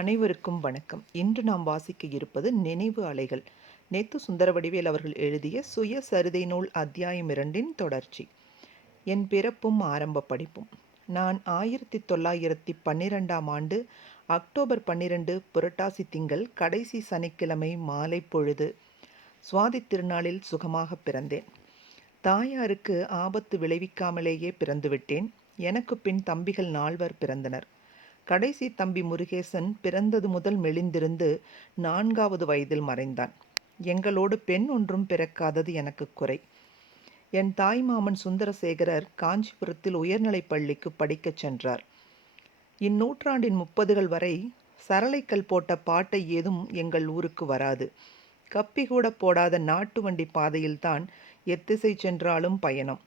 அனைவருக்கும் வணக்கம். இன்று நாம் வாசிக்க இருப்பது நினைவு அலைகள். நேத்து சுந்தரவடிவேல் அவர்கள் எழுதிய சுய சரிதை நூல் அத்தியாயம் இரண்டின் தொடர்ச்சி. என் பிறப்பும் ஆரம்ப படிப்பும். நான் ஆயிரத்தி தொள்ளாயிரத்தி பன்னிரெண்டாம் ஆண்டு அக்டோபர் பன்னிரண்டு புரட்டாசி திங்கள் கடைசி சனிக்கிழமை மாலை பொழுது சுவாதி திருநாளில் சுகமாக பிறந்தேன். தாயாருக்கு ஆபத்து விளைவிக்காமலேயே பிறந்துவிட்டேன். எனக்கு பின் தம்பிகள் நால்வர் பிறந்தனர். கடைசி தம்பி முருகேசன் பிறந்தது முதல் மெலிந்திருந்து நான்காவது வயதில் மறைந்தான். எங்களோடு பெண் ஒன்றும் பிறக்காதது எனக்கு குறை. என் தாய் மாமன் சுந்தரசேகரர் காஞ்சிபுரத்தில் உயர்நிலைப் பள்ளிக்கு படிக்கச் சென்றார். இந்நூற்றாண்டின் முப்பதுகள் வரை சரளைக்கல் போட்ட பாட்டை ஏதும் எங்கள் ஊருக்கு வராது. கப்பி கூட போடாத நாட்டு வண்டி பாதையில்தான் எத்திசை சென்றாலும் பயணம்.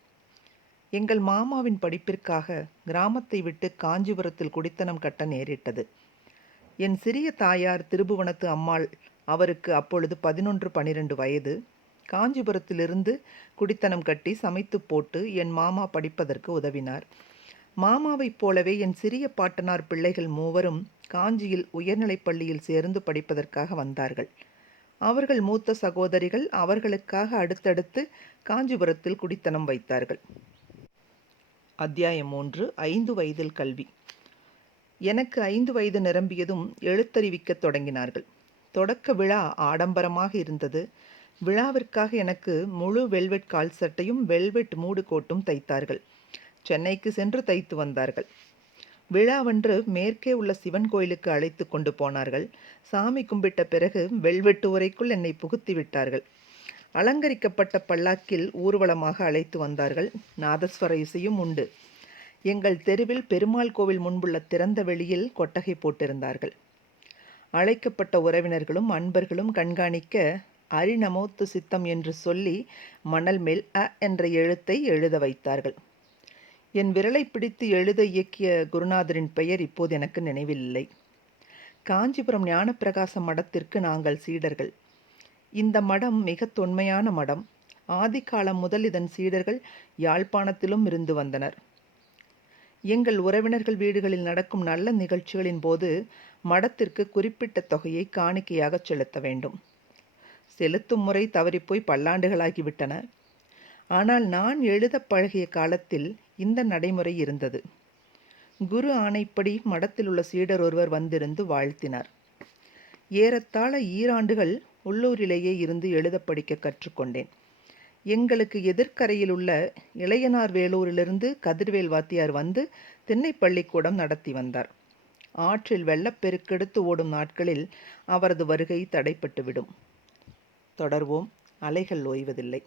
எங்கள் மாமாவின் படிப்பிற்காக கிராமத்தை விட்டு காஞ்சிபுரத்தில் குடித்தனம் கட்ட நேரிட்டது. என் சிறிய தாயார் திருபுவனத்து அம்மாள் அவருக்கு அப்பொழுது பதினொன்று பனிரெண்டு வயது. காஞ்சிபுரத்திலிருந்து குடித்தனம் கட்டி சமைத்து போட்டு என் மாமா படிப்பதற்கு உதவினார். மாமாவைப் போலவே என் சிறிய பாட்டனார் பிள்ளைகள் மூவரும் காஞ்சியில் உயர்நிலைப் பள்ளியில் சேர்ந்து படிப்பதற்காக வந்தார்கள். அவர்கள் மூத்த சகோதரிகள் அவர்களுக்காக அடுத்தடுத்து காஞ்சிபுரத்தில் குடித்தனம் வைத்தார்கள். அத்தியாயம் மூன்று ஐந்து வயதில் கல்வி. எனக்கு ஐந்து வயது நிரம்பியதும் எழுத்தறிவிக்கத் தொடங்கினார்கள். தொடக்க விழா ஆடம்பரமாக இருந்தது. விழாவிற்காக எனக்கு முழு வெல்வெட் கால் சட்டையும் வெல்வெட் மூடு கோட்டும் தைத்தார்கள். சென்னைக்கு சென்று தைத்து வந்தார்கள். விழாவன்று மேற்கே உள்ள சிவன் கோயிலுக்கு அழைத்து கொண்டு போனார்கள். சாமி கும்பிட்ட பிறகு வெல்வெட்டு உரைக்குள் என்னை புகுத்தி விட்டார்கள். அலங்கரிக்கப்பட்ட பல்லாக்கில் ஊர்வலமாக அழைத்து வந்தார்கள். நாதஸ்வர இசையும் உண்டு. எங்கள் தெருவில் பெருமாள் கோவில் முன்புள்ள திறந்த வெளியில் கொட்டகை போட்டிருந்தார்கள். அழைக்கப்பட்ட உறவினர்களும் அன்பர்களும் கண்காணிக்க அரிநமோத்து சித்தம் என்று சொல்லி மணல் மேல் அ என்ற எழுத்தை எழுத வைத்தார்கள். என் விரலை பிடித்து எழுத இயக்கிய குருநாதரின் பெயர் இப்போது எனக்கு நினைவில்லை. காஞ்சிபுரம் ஞானப்பிரகாச மடத்திற்கு நாங்கள் சீடர்கள். இந்த மடம் மிக தொன்மையான மடம். ஆதிக்காலம் முதல் இதன் சீடர்கள் யாழ்ப்பாணத்திலும் இருந்து வந்தனர். எங்கள் உறவினர்கள் வீடுகளில் நடக்கும் நல்ல நிகழ்ச்சிகளின் போது மடத்திற்கு குறிப்பிட்ட தொகையை காணிக்கையாக செலுத்த வேண்டும். செலுத்தும் முறை தவறிப்போய் பல்லாண்டுகளாகிவிட்டன. ஆனால் நான் எழுத பழகிய காலத்தில் இந்த நடைமுறை இருந்தது. குரு ஆணைப்படி மடத்தில் உள்ள சீடர் ஒருவர் வந்திருந்து வாழ்த்தினார். ஏறத்தாழ ஈராண்டுகள் உள்ளூரிலேயே இருந்து எழுத படிக்க கற்றுக்கொண்டேன். எங்களுக்கு எதிர்க்கரையில் உள்ள இளையனார் வேலூரிலிருந்து கதிர்வேல் வாத்தியார் வந்து திண்ணை பள்ளிக்கூடம் நடத்தி வந்தார். ஆற்றில் வெள்ளப்பெருக்கெடுத்து ஓடும் நாட்களில் அவரது வருகை தடைப்பட்டுவிடும். தொடர்வோம் அலைகள் ஓய்வதில்லை.